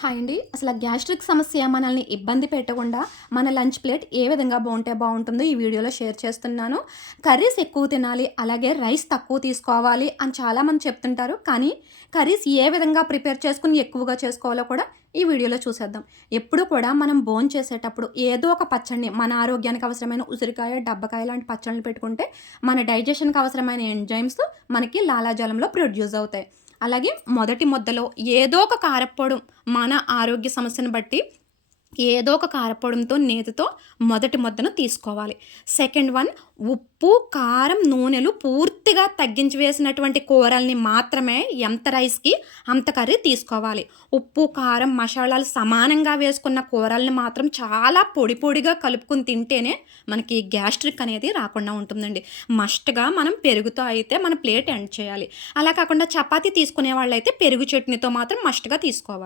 Hi అండి. అసలు gastric సమస్య మనల్ని ఇబ్బంది పెట్టకుండా మన లంచ్ ప్లేట్ ఏ విధంగా బాగుంటే బాగుంటుందో ఈ వీడియోలో షేర్ చేస్తున్నాను. కర్రీస్ ఎక్కువ తినాలి అలాగే రైస్ తక్కువ తీసుకోవాలి అని చాలామంది చెప్తుంటారు. కానీ కర్రీస్ ఏ విధంగా ప్రిపేర్ చేసుకుని ఎక్కువగా చేసుకోవాలో కూడా ఈ వీడియోలో చూసేద్దాం. ఎప్పుడు కూడా మనం బోన్ చేసేటప్పుడు ఏదో ఒక పచ్చడిని మన ఆరోగ్యానికి అవసరమైన ఉసిరికాయ డబ్బకాయ లాంటి పచ్చళ్ళని పెట్టుకుంటే మన డైజెషన్కి అవసరమైన ఎంజైమ్స్ మనకి లాలాజలంలో ప్రొడ్యూస్ అవుతాయి. అలాగే మొదటి ముద్దలో ఏదో ఒక కారప్పొడి మన ఆరోగ్య సమస్యను బట్టి ఏదో ఒక కారపొడంతో నేతితో మొదటి ముద్దను తీసుకోవాలి. సెకండ్ వన్ ఉప్పు కారం నూనెలు పూర్తిగా తగ్గించి వేసినటువంటి కూరల్ని మాత్రమే ఎంత రైస్కి అంత కర్రీ తీసుకోవాలి. ఉప్పు కారం మసాలాలు సమానంగా వేసుకున్న కూరల్ని మాత్రం చాలా పొడి పొడిగా కలుపుకుని తింటేనే మనకి గ్యాస్ట్రిక్ అనేది రాకుండా ఉంటుందండి. మస్ట్గా మనం పెరుగుతో అయితే మన ప్లేట్ ఎండ్ చేయాలి. అలా కాకుండా చపాతీ తీసుకునే వాళ్ళైతే పెరుగు చట్నీతో మాత్రం మస్ట్గా తీసుకోవాలి.